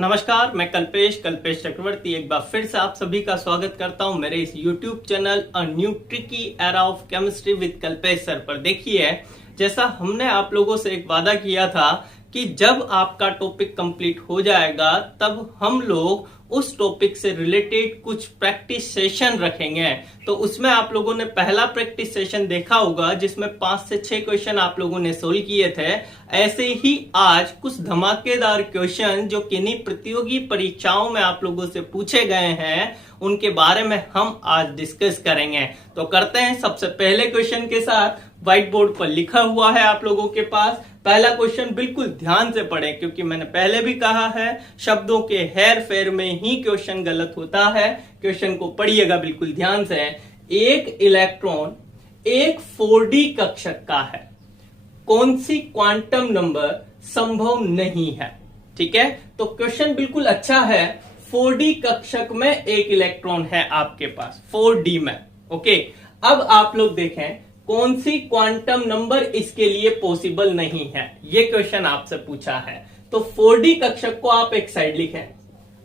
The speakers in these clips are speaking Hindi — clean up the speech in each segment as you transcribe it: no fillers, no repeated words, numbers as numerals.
नमस्कार, मैं कल्पेश चक्रवर्ती एक बार फिर से आप सभी का स्वागत करता हूं मेरे इस YouTube channel a new tricky era of chemistry with Kalpesh sir पर। देखिए, जैसा हमने आप लोगों से एक वादा किया था कि जब आपका टॉपिक कंप्लीट हो जाएगा तब हम लोग उस टॉपिक से रिलेटेड कुछ प्रैक्टिस सेशन रखेंगे। तो उसमें आप लोगों ने पहला प्रैक्टिस सेशन देखा होगा जिसमें 5 से 6 क्वेश्चन आप लोगों ने सोल्व किए थे। ऐसे ही आज कुछ धमाकेदार क्वेश्चन जो किन्हीं प्रतियोगी परीक्षाओं में आप लोगों से पूछे गए हैं उनके बारे में हम आज डिस्कस करेंगे। तो करते हैं सबसे पहले क्वेश्चन के साथ। व्हाइट बोर्ड पर लिखा हुआ है आप लोगों के पास। पहला क्वेश्चन बिल्कुल ध्यान से पढ़ें क्योंकि मैंने पहले भी कहा है शब्दों के हेर फेर में ही क्वेश्चन गलत होता है। क्वेश्चन को पढ़िएगा बिल्कुल ध्यान से। एक इलेक्ट्रॉन एक 4D कक्षक का है, कौन सी क्वांटम नंबर संभव नहीं है? ठीक है, तो क्वेश्चन बिल्कुल अच्छा है। 4D कक्षक में एक इलेक्ट्रॉन है आपके पास 4D में। ओके, अब आप लोग देखें कौन सी क्वांटम नंबर इसके लिए पॉसिबल नहीं है, ये क्वेश्चन आपसे पूछा है। तो 4D कक्षक को आप एक साइड लिखें।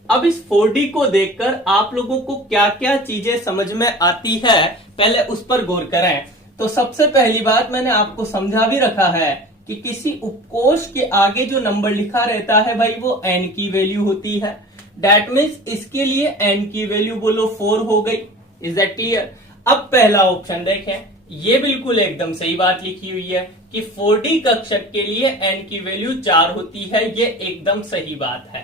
अब इस 4D को देखकर आप लोगों को क्या क्या चीजें समझ में आती है पहले उस पर गौर करें। तो सबसे पहली बात मैंने आपको समझा भी रखा है कि किसी उपकोष के आगे जो नंबर लिखा रहता है भाई वो n की वैल्यू होती है। दैट मीन्स इसके लिए n की वैल्यू बोलो 4 हो गई। Is that clear? अब पहला ऑप्शन देखें, ये बिल्कुल एकदम सही बात लिखी हुई है कि 4D कक्षक के लिए n की वैल्यू 4 होती है। ये एकदम सही बात है।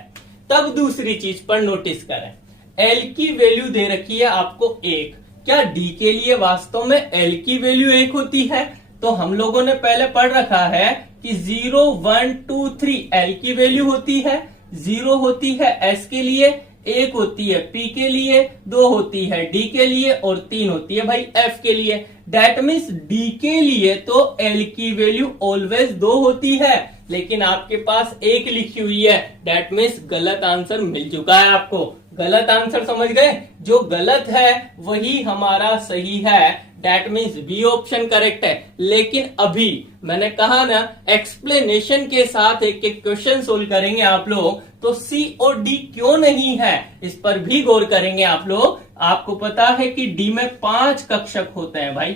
तब दूसरी चीज पर नोटिस करें, L की वैल्यू दे रखी है आपको 1। क्या D के लिए वास्तव में L की वैल्यू 1 होती है? तो हम लोगों ने पहले पढ़ रखा है कि 0 1 2 3 L की वैल्यू होती है, 0 होती है S के लिए, 1 होती है P के लिए, 2 होती है D के लिए और 3 होती है भाई F के लिए। दैट मीन्स D के लिए तो L की वैल्यू ऑलवेज 2 होती है, लेकिन आपके पास 1 लिखी हुई है। दैट मीन्स गलत आंसर मिल चुका है आपको। गलत आंसर समझ गए? जो गलत है वही हमारा सही है। That means B option correct है। लेकिन अभी मैंने कहा ना एक्सप्लेनेशन के साथ एक एक क्वेश्चन सोल्व करेंगे आप लोग, तो सी और डी क्यों नहीं है इस पर भी गौर करेंगे आप लोग। आपको पता है कि डी में 5 कक्षक होते हैं भाई,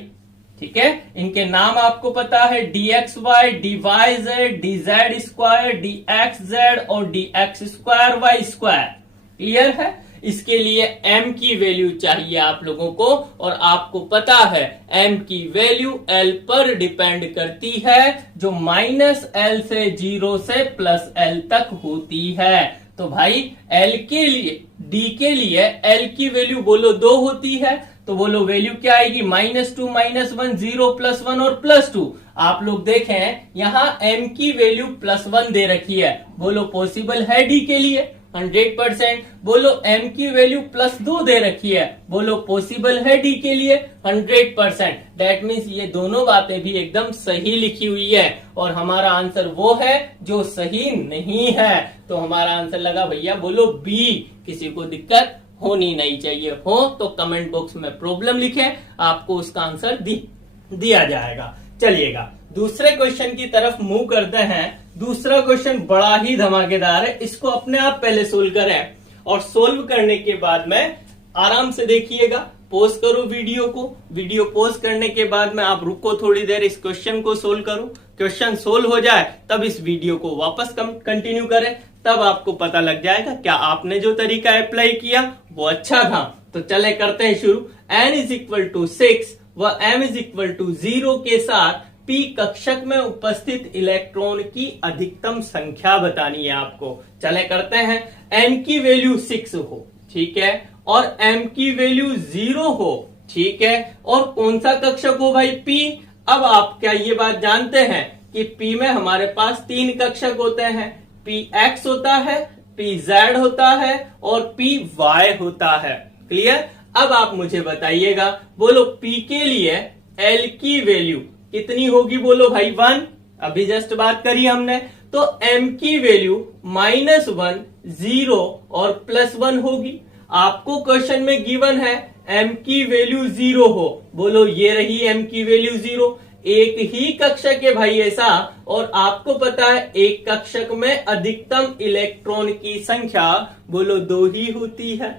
ठीक है। इनके नाम आपको पता है, dxy, dyz, dz square, dxz और dx square y square. Clear है? इसके लिए m की वैल्यू चाहिए आप लोगों को, और आपको पता है m की वैल्यू l पर डिपेंड करती है, जो -l से 0 से +l तक होती है। तो भाई l के लिए, d के लिए l की वैल्यू बोलो 2 होती है, तो बोलो वैल्यू क्या आएगी? -2 -1 0 +1 और +2। आप लोग देखें यहां m की वैल्यू +1 दे रखी है, बोलो पॉसिबल है d के लिए? 100%। बोलो m की वैल्यू +2 दे रखी है, बोलो पॉसिबल है d के लिए? 100%। दैट मीन्स ये दोनों बातें भी एकदम सही लिखी हुई है, और हमारा आंसर वो है जो सही नहीं है। तो हमारा आंसर लगा भैया बोलो बी। किसी को दिक्कत होनी नहीं चाहिए, हो तो कमेंट बॉक्स में प्रॉब्लम लिखें, आपको उसका आंसर दिया जाएगा। चलिएगा दूसरे क्वेश्चन की तरफ मूव करते हैं। दूसरा क्वेश्चन बड़ा ही धमाकेदार है, इसको अपने आप पहले सोल्व करें, और सोल्व करने के बाद में आराम से देखिएगा। पॉज करो वीडियो को, वीडियो पॉज करने के बाद में आप रुको थोड़ी देर, इस क्वेश्चन को सोल्व करो। क्वेश्चन सोल्व हो जाए तब इस वीडियो को वापस कंटिन्यू करें, तब आपको पता लग जाएगा क्या आपने जो तरीका अप्लाई किया वो अच्छा था। तो चले करते हैं शुरू। n = 6 व m = 0 के साथ p कक्षक में उपस्थित इलेक्ट्रॉन की अधिकतम संख्या बतानी है आपको। चले करते हैं। n की वैल्यू 6 हो, ठीक है, और m की वैल्यू 0 हो, ठीक है, और कौन सा कक्षक हो भाई? p। अब आप क्या ये बात जानते हैं कि p में हमारे पास 3 कक्षक होते हैं, px होता है, pz होता है और py होता है। क्लियर? अब आप मुझे बताइएगा, बोलो p के लिए l की वैल्यू कितनी होगी? बोलो भाई 1। अभी जस्ट बात करी हमने, तो m की वैल्यू -1 0 और +1 होगी। आपको क्वेश्चन में गिवन है m की वैल्यू 0 हो, बोलो ये रही m की वैल्यू 0। एक ही कक्षक है भाई ऐसा, और आपको पता है एक कक्षक में अधिकतम इलेक्ट्रॉन की संख्या बोलो 2 ही होती है।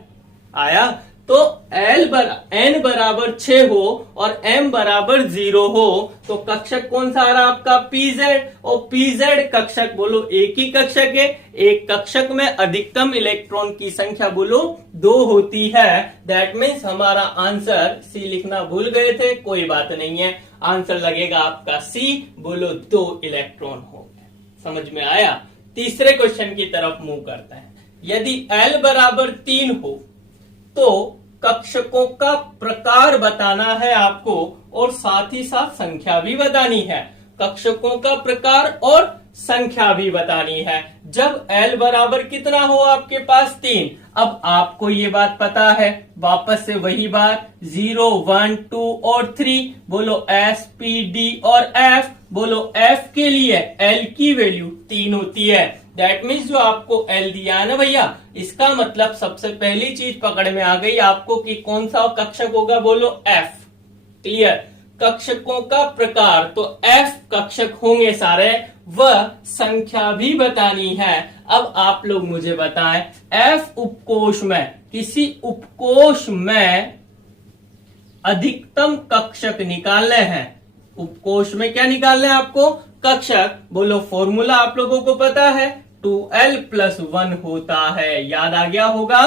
आया? तो n बराबर 6 हो और m बराबर 0 हो तो कक्षक कौन सा आ रहा आपका? pz। और pz कक्षक बोलो एक ही कक्षक है, एक कक्षक में अधिकतम इलेक्ट्रॉन की संख्या बोलो 2 होती है। दैट मीन्स हमारा आंसर सी लिखना भूल गए थे, कोई बात नहीं है, आंसर लगेगा आपका सी, बोलो 2 इलेक्ट्रॉन हो गए। समझ में आया? तीसरे क्वेश्चन की तरफ मूव करते हैं। यदि l बराबर 3 हो तो कक्षकों का प्रकार बताना है आपको और साथ ही साथ संख्या भी बतानी है। कक्षकों का प्रकार और संख्या भी बतानी है। जब l बराबर कितना हो आपके पास 3, अब आपको ये बात पता है, वापस से वही बात 0, 1, 2 और 3, बोलो S, P, D और F, बोलो F के लिए L की वैल्यू 3 होती है। दैट मीन्स जो आपको L दिया है ना भैया, इसका मतलब सबसे पहली चीज पकड़ में आ गई आपको कि कौन सा कक्षक होगा, बोलो F। क्लियर? कक्षकों का प्रकार तो F कक्षक होंगे सारे, वह संख्या भी बतानी है। अब आप लोग मुझे बताएं, F उपकोष में, किसी उपकोष में अधिकतम कक्षक निकालने हैं। उपकोष में क्या निकालना है आपको? कक्षक। बोलो फॉर्मूला आप लोगों को पता है, 2l + 1 होता है, याद आ गया होगा।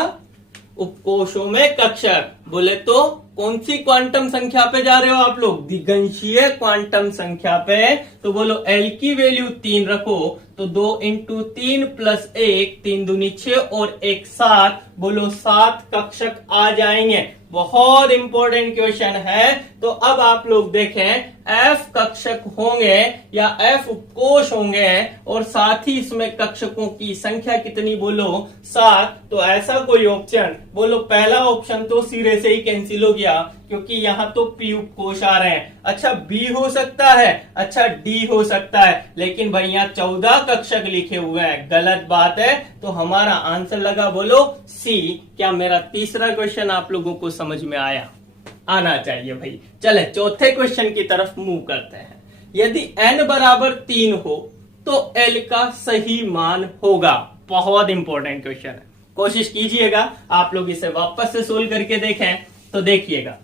उपकोषों में कक्षक बोले तो कौन सी क्वांटम संख्या पे जा रहे हो आप लोग? दिगंशीय क्वांटम संख्या पे। तो बोलो l की वैल्यू 3 रखो, तो 2 × 3 + 1, 3 दूनी 6 और 1 7, बोलो 7 कक्षक आ जाएंगे। बहुत इंपॉर्टेंट क्वेश्चन है। तो अब आप लोग देखें, F कक्षक होंगे या F उपकोष होंगे और साथ ही इसमें कक्षकों की संख्या कितनी, बोलो 7। तो ऐसा कोई ऑप्शन, बोलो पहला ऑप्शन तो सिरे से ही कैंसिल हो गया क्योंकि यहाँ तो P उपकोष आ रहे हैं। अच्छा B हो सकता है, अच्छा D हो सकता है, लेकिन भाई यहाँ 14 कक्षक लिखे हुए हैं, गलत बात है। तो हमारा आंसर लगा बोलो C। क्या मेरा तीसरा क्वेश्चन आप लोगों को समझ में आया? आना चाहिए भाई। चले चौथे क्वेश्चन की तरफ मूव करते हैं। यदि n बराबर 3 हो तो l का सही मान होगा। बहुत इंपॉर्टेंट क्वेश्चन है, कोशिश कीजिएगा आप लोग इसे वापस से सोल्व करके देखें। तो देखिएगा,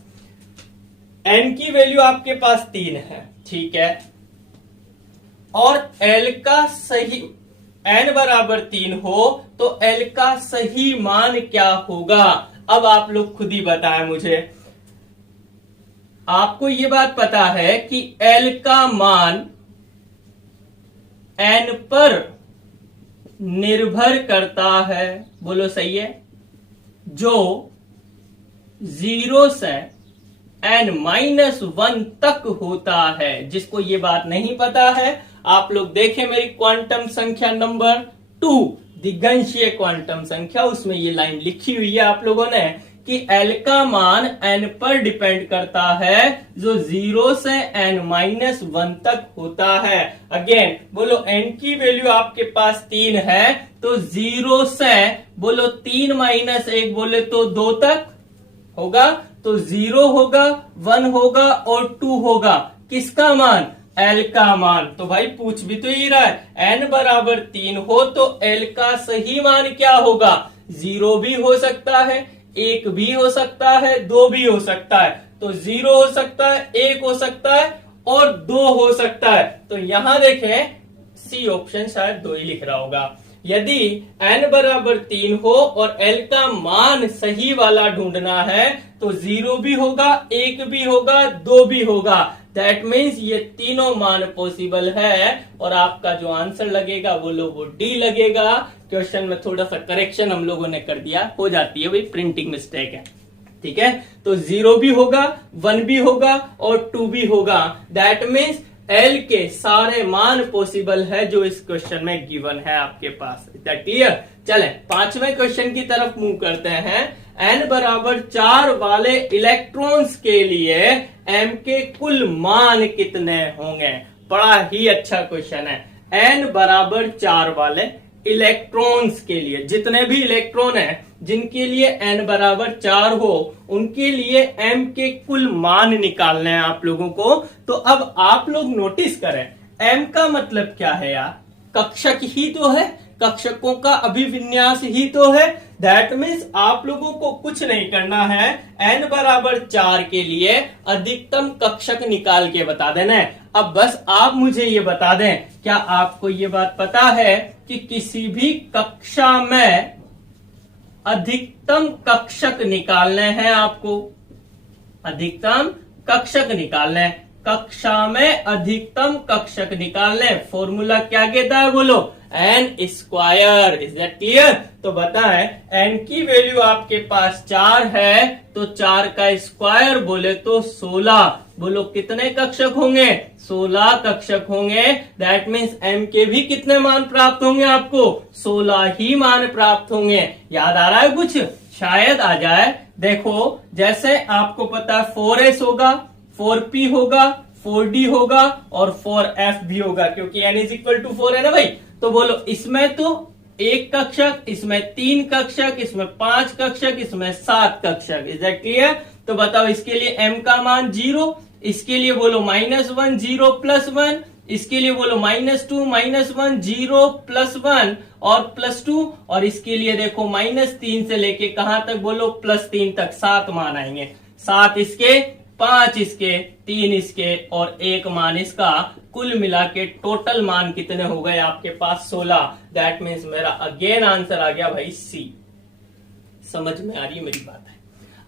n की वैल्यू आपके पास 3 है, ठीक है, और l का सही, n बराबर 3 हो तो l का सही मान क्या होगा? अब आप लोग खुद ही बताएं मुझे। आपको ये बात पता है कि l का मान n पर निर्भर करता है, बोलो सही है, जो 0 से n-1 तक होता है। जिसको ये बात नहीं पता है, आप लोग देखें मेरी क्वांटम संख्या नंबर 2, दिगंशीय क्वांटम संख्या, उसमें ये लाइन लिखी हुई है आप लोगों ने कि L का मान n पर डिपेंड करता है जो 0 से n-1 तक होता है। अगेन बोलो n की वैल्यू आपके पास 3 है, तो 0 से बोलो 3 - 1 बोले तो 2 तक होगा, तो 0 होगा, 1 होगा और 2 होगा। किसका मान? L का मान। तो भाई पूछ भी तो ही रहा है, n बराबर 3 हो तो L का सही मान क्या होगा? 0 भी हो सकता है, 1 भी हो सकता है, 2 भी हो सकता है। तो 0 हो सकता है, 1 हो सकता है और 2 हो सकता है। तो यहां देखें सी ऑप्शन शायद 2 ही लिख रहा होगा। यदि n बराबर 3 हो और L का मान सही वाला ढूंढना है तो 0 भी होगा, 1 भी होगा, 2 भी होगा। दैट मीन्स ये तीनों मान पॉसिबल है और आपका जो आंसर लगेगा वो D लगेगा। क्वेश्चन में थोड़ा सा करेक्शन हम लोगों ने कर दिया, हो जाती है भाई, प्रिंटिंग मिस्टेक है, ठीक है। तो 0 भी होगा, 1 भी होगा और 2 भी होगा। दैट मीन्स L के सारे मान पॉसिबल है जो इस क्वेश्चन में गिवन है आपके पास। Is that clear? चलें पांचवें क्वेश्चन की तरफ मूव करते हैं। n बराबर 4 वाले इलेक्ट्रॉन्स के लिए m के कुल मान कितने होंगे? बड़ा ही अच्छा क्वेश्चन है। n बराबर 4 वाले इलेक्ट्रॉन्स के लिए, जितने भी इलेक्ट्रॉन हैं जिनके लिए n बराबर 4 हो, उनके लिए m के कुल मान निकालने हैं आप लोगों को। तो अब आप लोग नोटिस करें, m का मतलब क्या है यार, कक्षक ही तो है, कक्षकों का अभिविन्यास ही तो है। दैट मीन्स आप लोगों को कुछ नहीं करना है, n बराबर 4 के लिए अधिकतम कक्षक निकाल के बता देना है। अब बस आप मुझे ये बता दें, क्या आपको ये बात पता है कि किसी भी कक्षा में अधिकतम कक्षक निकालने हैं आपको, अधिकतम कक्षक निकालने हैं। कक्षा में अधिकतम कक्षक निकालने, फॉर्मूला क्या कहता है बोलो, n square. Is that clear? तो बताएं, n की वैल्यू आपके पास 4 है, तो 4 का स्क्वायर बोले तो 16। बोलो कितने कक्षक होंगे, 16 कक्षक होंगे। दैट मीन्स m के भी कितने मान प्राप्त होंगे आपको, 16 ही मान प्राप्त होंगे। याद आ रहा है कुछ, शायद आ जाए। देखो जैसे आपको पता है 4s होगा, 4p होगा, 4d होगा और 4f भी होगा, क्योंकि n इज इक्वल टू 4 है ना भाई। तो बोलो इसमें तो 1 कक्षक, इसमें 3 कक्षक, इसमें 5 कक्षक, इसमें 7 कक्षक। Is that clear? तो बताओ इसके लिए m का मान 0, इसके लिए बोलो -1 0 +1, इसके लिए बोलो -2 -1 0 +1 और +2, और इसके लिए देखो -3 से लेके कहां तक बोलो, +3 तक 7 मान आएंगे। 7 इसके, 5 इसके, 3 इसके और 1 मान इसका, कुल मिला के टोटल मान कितने हो गए आपके पास, 16। दैट मीन्स मेरा अगेन आंसर आ गया भाई सी। समझ में आ रही है मेरी बात है?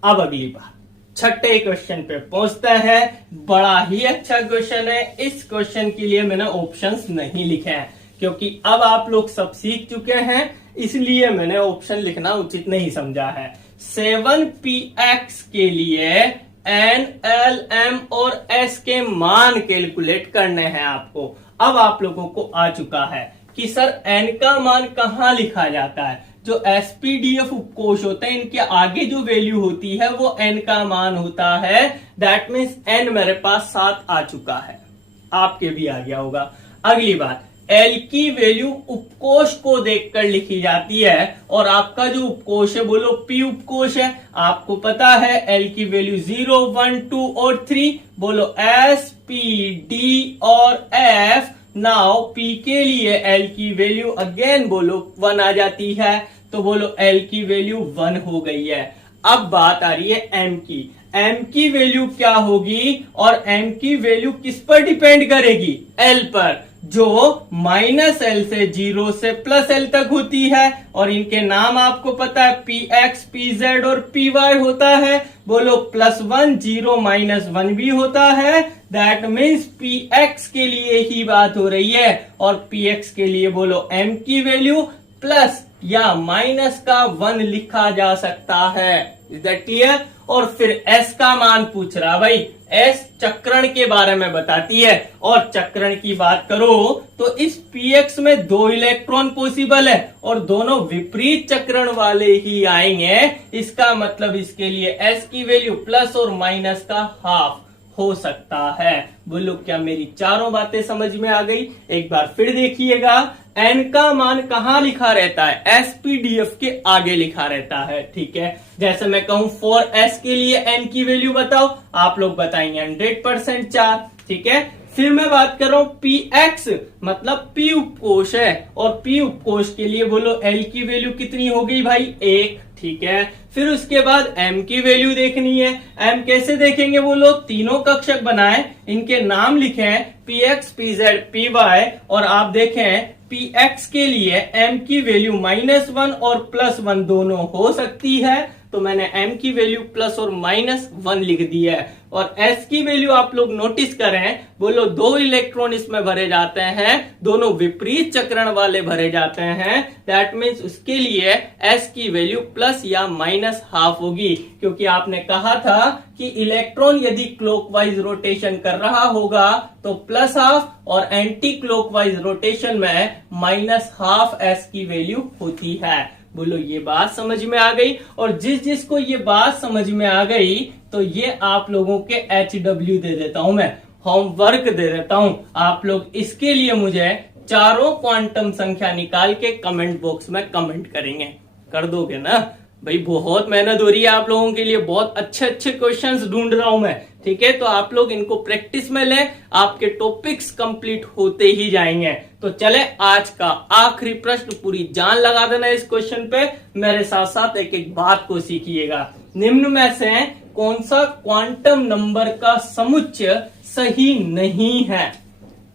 अब अगली बात, छठे क्वेश्चन पे पहुंचता है। बड़ा ही अच्छा क्वेश्चन है। इस क्वेश्चन के लिए मैंने ऑप्शंस नहीं लिखे हैं, क्योंकि अब आप लोग सब सीख चुके हैं, इसलिए मैंने ऑप्शन लिखना उचित नहीं समझा है। 7px के लिए n, l, m और s के मान कैलकुलेट करने हैं आपको। अब आप लोगों को आ चुका है कि सर n का मान कहां लिखा जाता है। जो एसपीडीएफ उपकोष होते हैं, इनके आगे जो वैल्यू होती है वो n का मान होता है। दैट मीन्स n मेरे पास 7 आ चुका है, आपके भी आ गया होगा। अगली बात, L की वैल्यू उपकोष को देखकर लिखी जाती है, और आपका जो उपकोष है बोलो P उपकोष है। आपको पता है L की वैल्यू 0 1 2 और 3, बोलो S P D और F। नाउ P के लिए L की वैल्यू अगेन बोलो 1 आ जाती है, तो बोलो L की वैल्यू 1 हो गई है। अब बात आ रही है M की। M की वैल्यू क्या होगी, और M की वैल्यू किस पर डिपेंड करेगी, L पर, जो -L से 0 से +L तक होती है। और इनके नाम आपको पता है Px, Pz और Py होता है। बोलो +1 0 -1 भी होता है। दैट मीन्स Px के लिए ही बात हो रही है, और Px के लिए बोलो m की वैल्यू प्लस या माइनस का 1 लिखा जा सकता है। Is that clear? और फिर s का मान पूछ रहा भाई, s चक्रण के बारे में बताती है, और चक्रण की बात करो तो इस px में 2 इलेक्ट्रॉन पॉसिबल है, और दोनों विपरीत चक्रण वाले ही आएंगे। इसका मतलब इसके लिए s की वैल्यू प्लस और माइनस का हाफ हो सकता है। बोलो क्या मेरी चारों बातें समझ में आ गई? एक बार फिर देखिएगा, n का मान कहां लिखा रहता है, एसपीडीएफ के आगे लिखा रहता है। ठीक है, जैसे मैं कहूं 4s के लिए n की वैल्यू बताओ, आप लोग बताएंगे 100% 4। ठीक है, फिर मैं बात कर रहा हूं px, मतलब p उपकोष है, और p उपकोष के लिए बोलो l की वैल्यू कितनी हो गई भाई, 1। ठीक है, फिर उसके बाद m की वैल्यू देखनी है। m कैसे देखेंगे बोलो, तीनों कक्षक बनाए, इनके नाम लिखे हैं px, pz, py, और आप देखें px के लिए m की वैल्यू -1 और +1 दोनों हो सकती है, तो मैंने m की वैल्यू प्लस और -1 लिख दी है। और s की वैल्यू आप लोग नोटिस करें, बोलो 2 इलेक्ट्रॉन इसमें भरे जाते हैं, दोनों विपरीत चक्रण वाले भरे जाते हैं। दैट मीन्स उसके लिए s की वैल्यू प्लस या माइनस हाफ होगी, क्योंकि आपने कहा था कि इलेक्ट्रॉन यदि क्लॉकवाइज रोटेशन कर रहा होगा तो प्लस हाफ, और एंटी क्लॉकवाइज रोटेशन में -हाफ s की वैल्यू होती है। बोलो ये बात समझ में आ गई? और जिसको ये बात समझ में आ गई, तो ये आप लोगों के HW दे देता हूं, मैं होमवर्क दे देता हूं। आप लोग इसके लिए मुझे चारों क्वांटम संख्या निकाल के कमेंट बॉक्स में कमेंट करेंगे। कर दोगे ना भाई? बहुत मेहनत हो रही है आप लोगों के लिए, बहुत अच्छे अच्छे क्वेश्चंस ढूंढ रहा हूं मैं, ठीक है? तो आप लोग इनको प्रैक्टिस में लें, आपके टॉपिक्स कंप्लीट होते ही जाएंगे। तो चले आज का आखिरी प्रश्न, पूरी जान लगा देना इस क्वेश्चन पे, मेरे साथ साथ एक एक बात को सीखिएगा। निम्न में से कौन सा क्वांटम नंबर का समुच्चय सही नहीं है?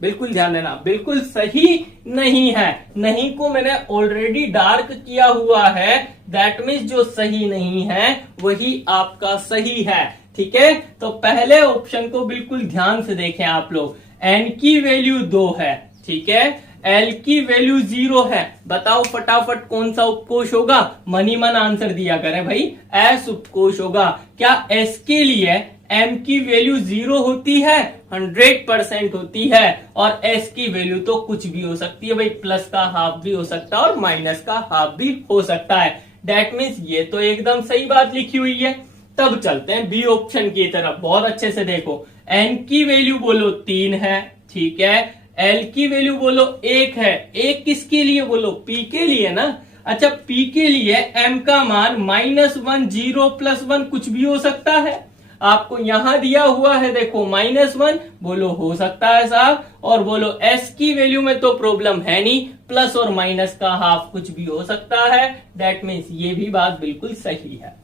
बिल्कुल ध्यान देना, बिल्कुल सही नहीं है। नहीं को मैंने ऑलरेडी डार्क किया हुआ है, दैट मीन्स जो सही नहीं है वही आपका सही है, ठीक है? तो पहले ऑप्शन को बिल्कुल ध्यान से देखें आप लोग। n की वैल्यू 2 है, ठीक है? l की वैल्यू 0 है। बताओ फटाफट कौन सा उपकोष होगा? मन ही मन आंसर दिया करें भाई, s उपकोष होगा। क्या s के लिए m की वैल्यू 0 होती है? 100% होती है। और s की वैल्यू तो कुछ भी हो सकती है भाई, प्लस का हाफ भी हो सकता है और माइनस का हाफ भी हो सकता है। दैट मीन्स ये तो एकदम सही बात लिखी हुई है। तब चलते हैं बी ऑप्शन की तरफ, बहुत अच्छे से देखो। n की वैल्यू बोलो 3 है, ठीक है? l की वैल्यू बोलो 1 है। 1 किसके लिए बोलो? p के लिए ना। अच्छा, p के लिए m का मान -1, 0, +1 कुछ भी हो सकता है। आपको यहां दिया हुआ है देखो -1, बोलो हो सकता है साहब। और बोलो s की वैल्यू में तो प्रॉब्लम है नहीं, प्लस और माइनस का हाफ कुछ भी हो सकता है। दैट मीन्स ये भी बात बिल्कुल सही है।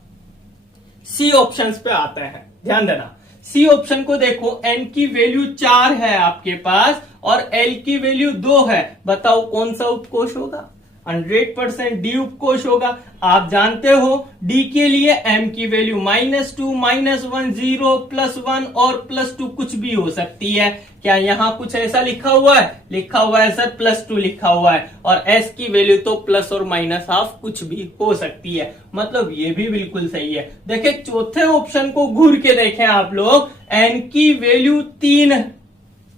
सी ऑप्शन पे आते हैं, ध्यान देना। सी ऑप्शन को देखो, n की वैल्यू 4 है आपके पास और l की वैल्यू 2 है। बताओ कौन सा उपकोष होगा? 100% डी उपकोष होगा। आप जानते हो डी के लिए m की वैल्यू -2, -1, 0, +1 और +2 कुछ भी हो सकती है। क्या यहाँ कुछ ऐसा लिखा हुआ है? लिखा हुआ है सर, +2 लिखा हुआ है। और s की वैल्यू तो प्लस और माइनस हाफ कुछ भी हो सकती है, मतलब ये भी बिल्कुल सही है। देखे चौथे ऑप्शन को घूर के देखें आप लोग, n की वैल्यू 3,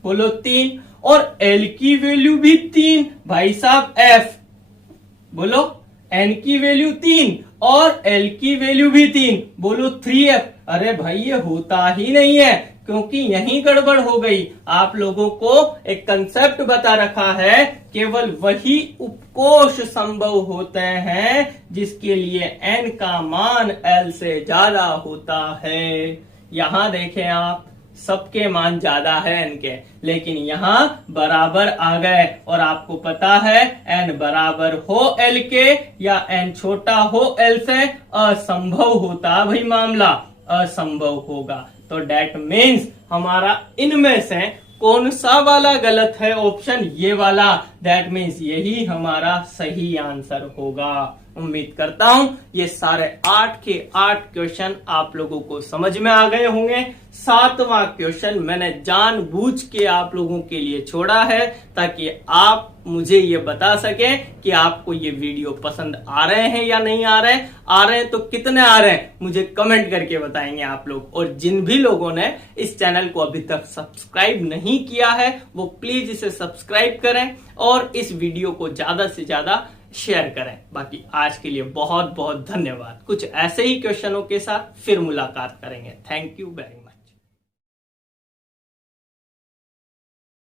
बोलो 3, और l की वैल्यू भी 3। भाई साहब f, बोलो n की वैल्यू 3 और l की वैल्यू भी 3, बोलो 3f। अरे भाई ये होता ही नहीं है, क्योंकि यही गड़बड़ हो गई। आप लोगों को एक कंसेप्ट बता रखा है, केवल वही उपकोष संभव होते हैं जिसके लिए n का मान l से ज्यादा होता है। यहां देखें आप, सबके मान ज्यादा है n के, लेकिन यहाँ बराबर आ गए। और आपको पता है n बराबर हो l के या n छोटा हो l से असंभव होता भाई, मामला असंभव होगा। तो डेट मीन्स हमारा इनमें से कौन सा वाला गलत है? ऑप्शन ये वाला। दैट मीन्स यही हमारा सही आंसर होगा। उम्मीद करता हूं ये सारे 8 के 8 क्वेश्चन आप लोगों को समझ में आ गए होंगे। 7वां क्वेश्चन मैंने जानबूझ के आप लोगों के लिए छोड़ा है ताकि आप मुझे ये बता सके कि आपको ये वीडियो पसंद आ रहे हैं या नहीं आ रहे हैं। आ रहे हैं तो कितने आ रहे हैं मुझे कमेंट करके बताएंगे आप लोग। और जिन भी लोगों ने इस चैनल को अभी तक सब्सक्राइब नहीं किया है वो प्लीज इसे सब्सक्राइब करें और इस वीडियो को ज्यादा से ज्यादा शेयर करें। बाकी आज के लिए बहुत बहुत धन्यवाद। कुछ ऐसे ही क्वेश्चनों के साथ फिर मुलाकात करेंगे। Thank you very much.